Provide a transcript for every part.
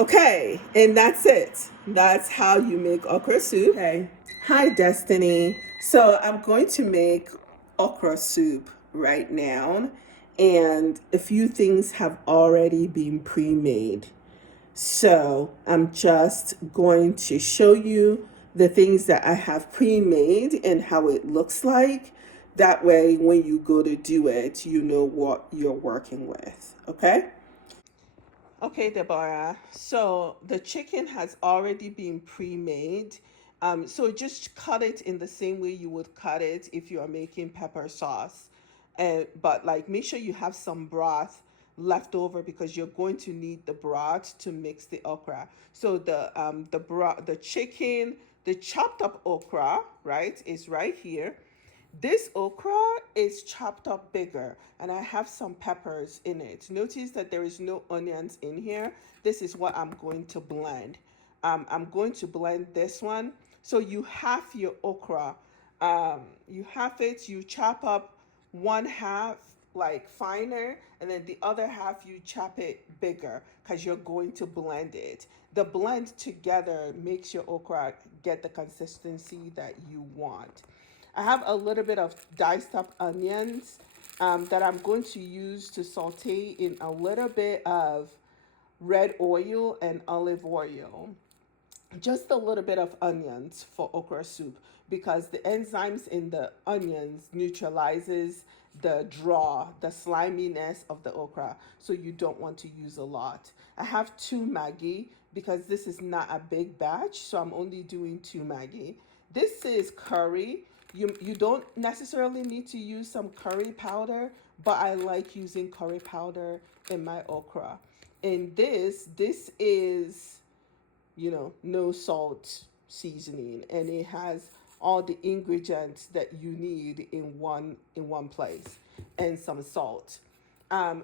Okay, and that's it. That's how you make okra soup. Okay. Hi, Destiny. So I'm going to make okra soup right now, and a few things have already been pre-made. So I'm just going to show you the things that I have pre-made and how it looks like. That way, when you go to do it, you know what you're working with. Okay? Okay, Deborah. So the chicken has already been pre-made. So just cut it in the same way you would cut it if you are making pepper sauce. But like make sure you have some broth left over because you're going to need the broth to mix the okra. So the chicken, the chopped up okra, right, is right here. This okra is chopped up bigger and I have some peppers in it. Notice that there is no onions in here. This is what I'm going to blend. I'm going to blend this one. So you have your okra. You have it, you chop up one half like finer and then the other half you chop it bigger because you're going to blend it. The blend together makes your okra get the consistency that you want. I have a little bit of diced up onions that I'm going to use to saute in a little bit of red oil and olive oil. Just a little bit of onions for okra soup because the enzymes in the onions neutralizes the sliminess of the okra, so you don't want to use a lot. I have two Maggi because this is not a big batch, so I'm only doing two Maggi. This is curry. You don't necessarily need to use some curry powder, but I like using curry powder in my okra. And this is, no salt seasoning, and it has all the ingredients that you need in one place and some salt.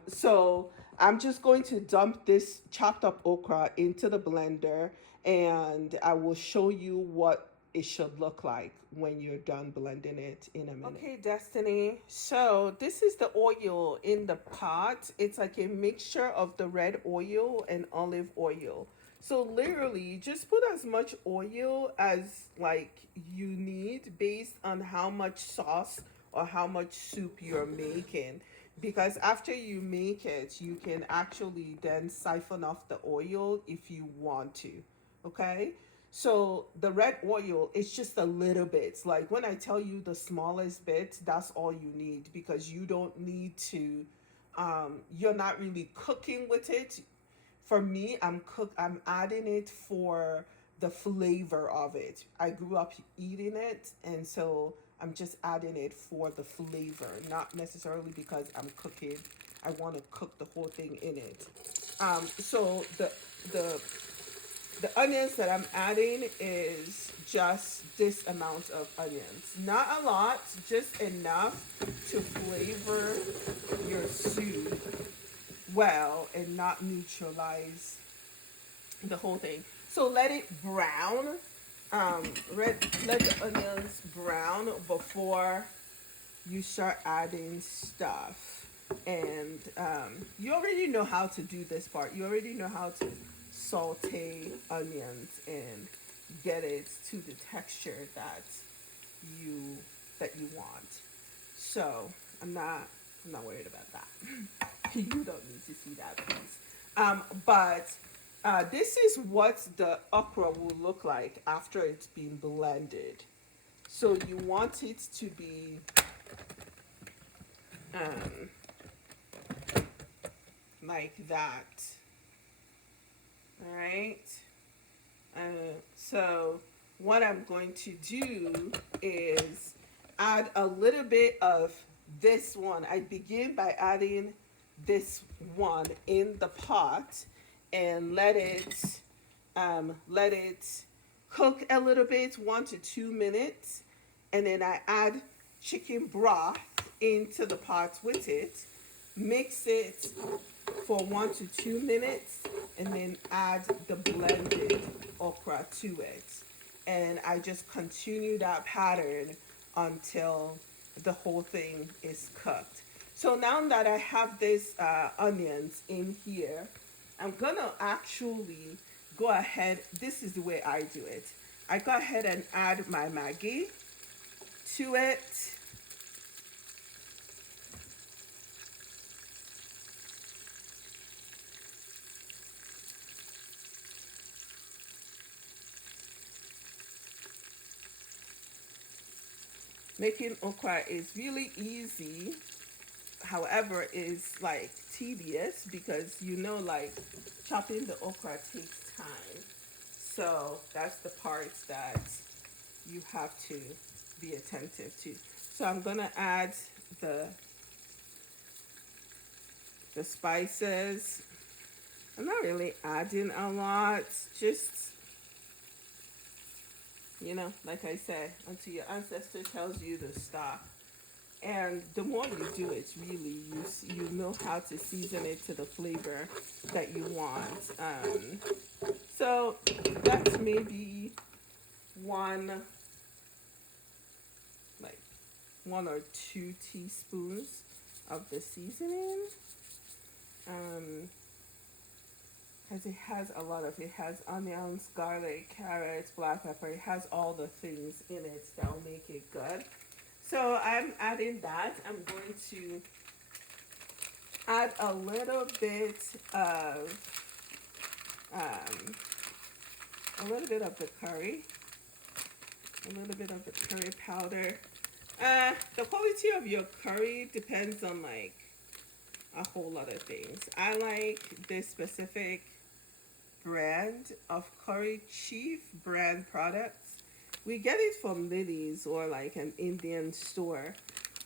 So I'm just going to dump this chopped up okra into the blender and I will show you what it should look like when you're done blending it in a minute. Okay, Destiny. So this is the oil in the pot. It's like a mixture of the red oil and olive oil. So literally, just put as much oil as like you need based on how much sauce or how much soup you're making. Because after you make it, you can actually then siphon off the oil if you want to. Okay? So the red oil is just a little bit. Like when I tell you the smallest bit, that's all you need because you don't need to you're not really cooking with it. For me, I'm adding it for the flavor of it. I grew up eating it, and so I'm just adding it for the flavor, not necessarily because I'm cooking. I want to cook the whole thing in it. So the the onions that I'm adding is just this amount of onions. Not a lot, just enough to flavor your soup well and not neutralize the whole thing. So let it brown. Let the onions brown before you start adding stuff. And you already know how to do this part. You already know how to saute onions and get it to the texture you you want. So I'm not worried about that. You don't need to see that, please. But this is what the okra will look like after it's been blended. So you want it to be um, like that. All right. So what I'm going to do is add a little bit of this one. I begin by adding this one in the pot and let it cook a little bit, 1 to 2 minutes, and then I add chicken broth into the pot with it, mix it for 1 to 2 minutes, and then add the blended okra to it. And I just continue that pattern until the whole thing is cooked. So now that I have these onions in here, I'm gonna actually go ahead. This is the way I do it. I go ahead and add my Maggi to it. Making okra is really easy. However, is like tedious because like chopping the okra takes time. So that's the parts that you have to be attentive to. So I'm gonna add the the spices. I'm not really adding a lot, just like I said, until your ancestor tells you to stop. And the more you do it, really, you know how to season it to the flavor that you want. So that's maybe one, like 1 or 2 teaspoons of the seasoning. Because it has a lot of, it has onions, garlic, carrots, black pepper. It has all the things in it that will make it good. So I'm adding that. I'm going to add um, a little bit of the curry, a little bit of the curry powder. The quality of your curry depends on like a whole lot of things. I like this specific brand of curry, Chief brand products. We get it from Lily's or like an Indian store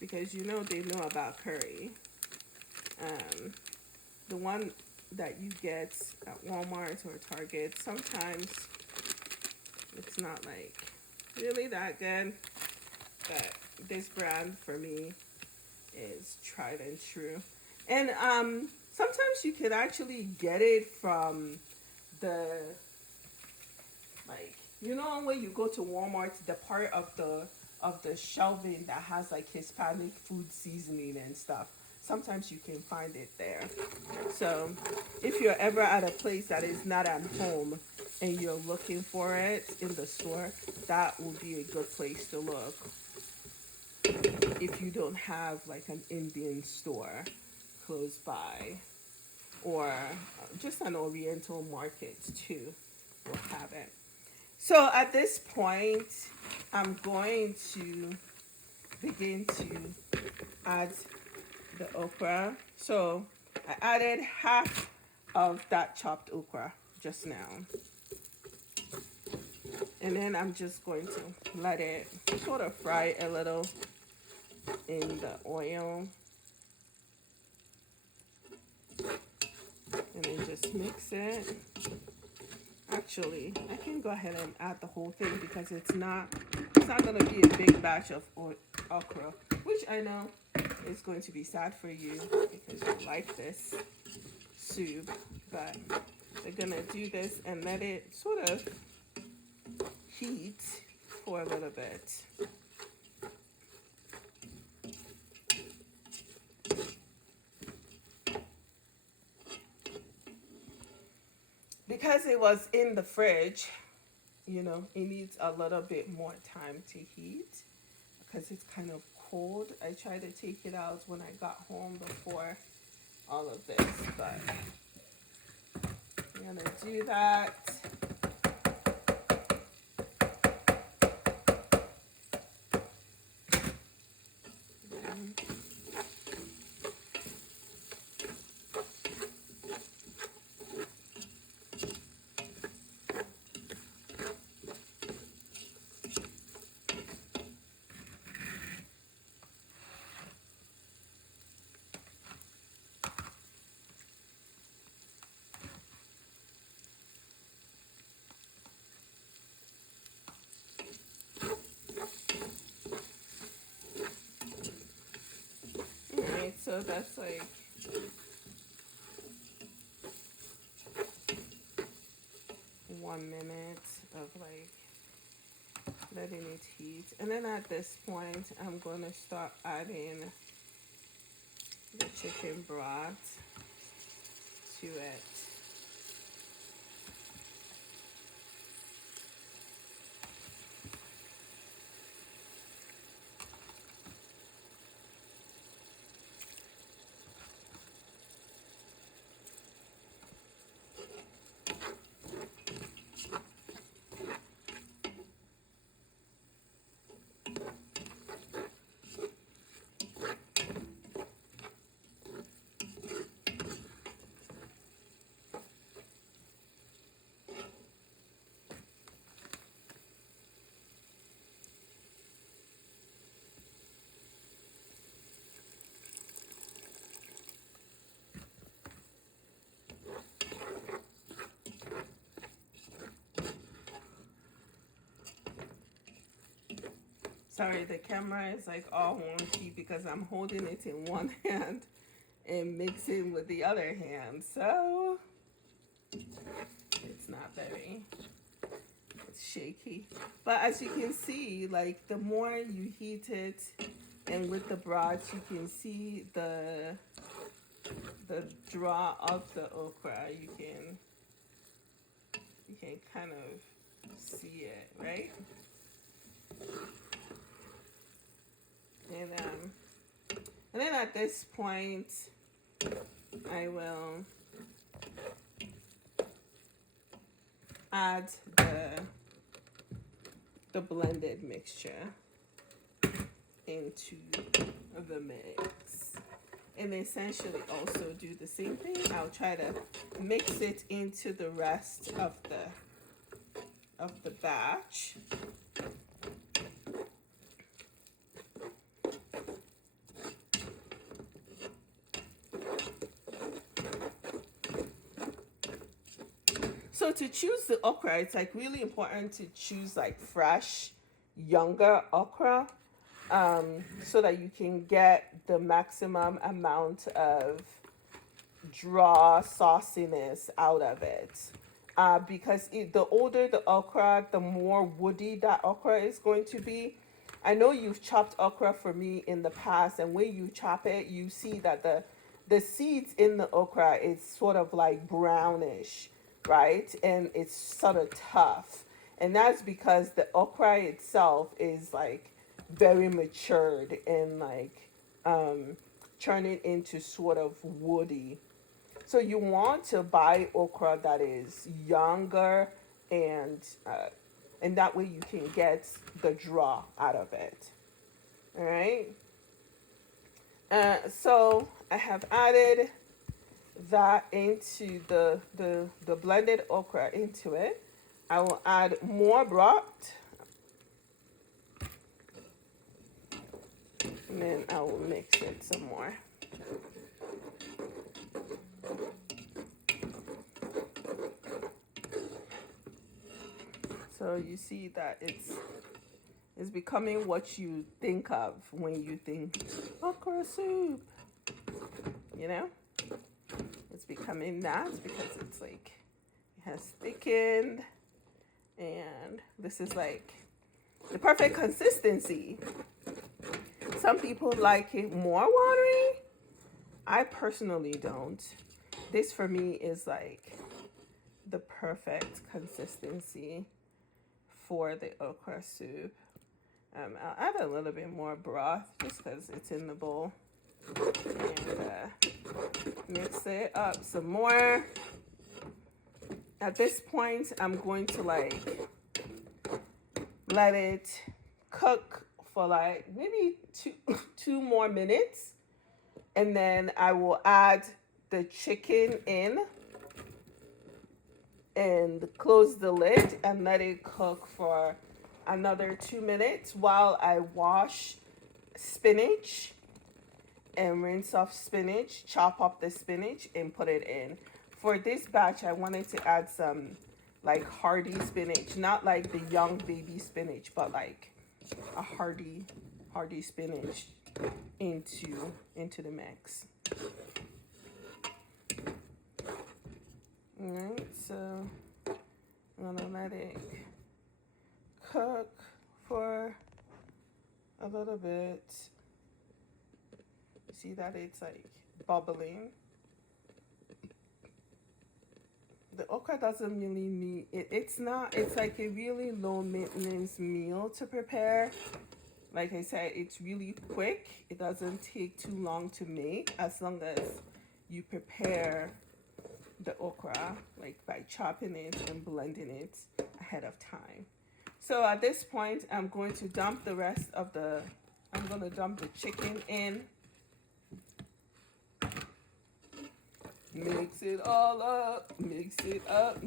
because they know about curry. Um, the one that you get at Walmart or Target, sometimes it's not like really that good, but this brand for me is tried and true. And sometimes you can actually get it from the like when you go to Walmart, the part of the shelving that has like Hispanic food seasoning and stuff. Sometimes you can find it there. So if you're ever at a place that is not at home and you're looking for it in the store, that will be a good place to look if you don't have like an Indian store close by, or just an Oriental market too will have it. So at this point, I'm going to begin to add the okra. So I added half of that chopped okra just now. And then I'm just going to let it sort of fry a little in the oil. And then just mix it. Actually, I can go ahead and add the whole thing because it's not going to be a big batch of okra, which I know is going to be sad for you because you like this soup, but we're going to do this and let it sort of heat for a little bit. Because it was in the fridge, it needs a little bit more time to heat because it's kind of cold. I tried to take it out when I got home before all of this, but I'm gonna do that. Alright, so that's like 1 minute of like letting it heat. And then at this point, I'm going to start adding the chicken broth to it. Sorry, the camera is like all wonky because I'm holding it in one hand and mixing with the other hand. So it's not very, it's shaky. But as you can see, like the more you heat it and with the broth, you can see the draw of the okra. You can kind of see it, right? And then at this point, I will add the blended mixture into the mix. And essentially also do the same thing. I'll try to mix it into the rest of the batch. So to choose the okra, it's like really important to choose like fresh, younger okra, so that you can get the maximum amount of draw sauciness out of it. Because the older the okra, the more woody that okra is going to be. I know you've chopped okra for me in the past, and when you chop it, you see that the seeds in the okra is sort of like brownish, right? And it's sort of tough. And that's because the okra itself is like very matured and like turning into sort of woody. So you want to buy okra that is younger and that way you can get the draw out of it. All right. So I have added that into the blended okra into it. I will add more broth, and then I will mix it some more. So you see that it's becoming what you think of when you think okra soup. You know? It's becoming that because it's like it has thickened, and this is like the perfect consistency. Some people like it more watery. I personally don't. This for me is like the perfect consistency for the okra soup. I'll add a little bit more broth just because it's in the bowl. And mix it up some more. At this point, I'm going to like let it cook for like maybe two more minutes. And then I will add the chicken in and close the lid and let it cook for another 2 minutes while I wash spinach and rinse off spinach, chop up the spinach and put it in. For this batch, I wanted to add some like hardy spinach, not like the young baby spinach, but like a hardy spinach into the mix. All right, so I'm gonna let it cook for a little bit. See that it's like bubbling. The okra doesn't really need it. It's like a really low maintenance meal to prepare. Like I said, it's really quick. It doesn't take too long to make as long as you prepare the okra like by chopping it and blending it ahead of time. So at this point, I'm going to dump the chicken in. Mix it all up, mix it up.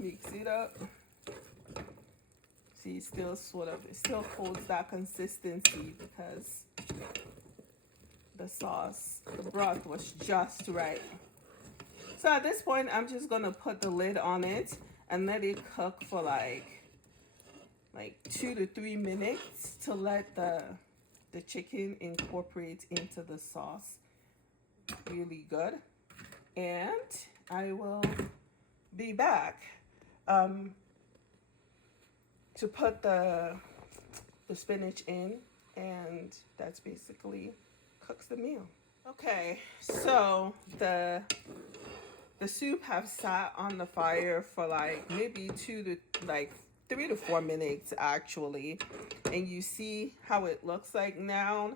See, it still holds that consistency because the broth was just right. So at this point, I'm just gonna put the lid on it and let it cook for like 2 to 3 minutes to let the the chicken incorporates into the sauce really good. And I will be back to put the spinach in, and that's basically cooks the meal. Okay, so the soup have sat on the fire for like maybe 3 to 4 minutes actually, and you see how it looks like now.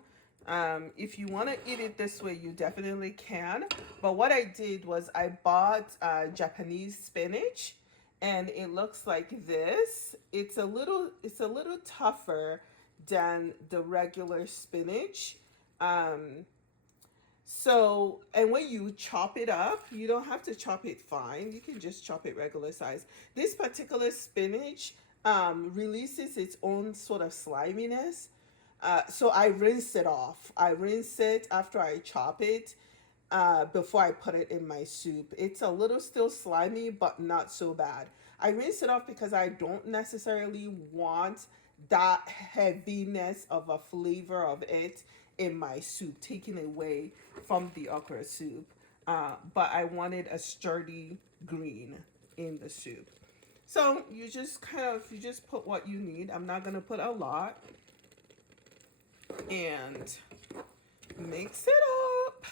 If you want to eat it this way, you definitely can. But what I did was I bought Japanese spinach, and it looks like this. It's a little tougher than the regular spinach. Um, and when you chop it up, you don't have to chop it fine. You can just chop it regular size. This particular spinach releases its own sort of sliminess. So I rinse it off. I rinse it after I chop it before I put it in my soup. It's a little still slimy, but not so bad. I rinse it off because I don't necessarily want that heaviness of a flavor of it in my soup, taking away from the okra soup. But I wanted a sturdy green in the soup. So you just put what you need. I'm not gonna put a lot, and mix it up.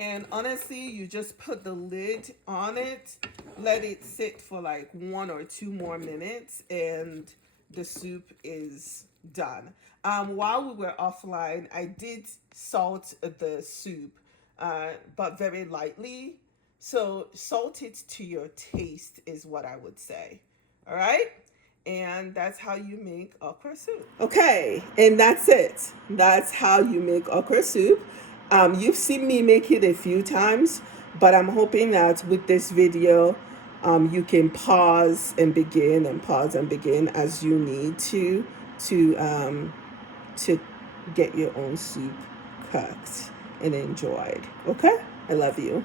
And honestly, you just put the lid on it, let it sit for like 1 or 2 more minutes, and the soup is done. While we were offline, I did salt the soup, but very lightly. So salt it to your taste is what I would say. All right? And that's how you make okra soup. Okay, and that's it. That's how you make okra soup. You've seen me make it a few times, but I'm hoping that with this video, you can pause and begin and pause and begin as you need to get your own soup cooked and enjoyed. Okay? I love you.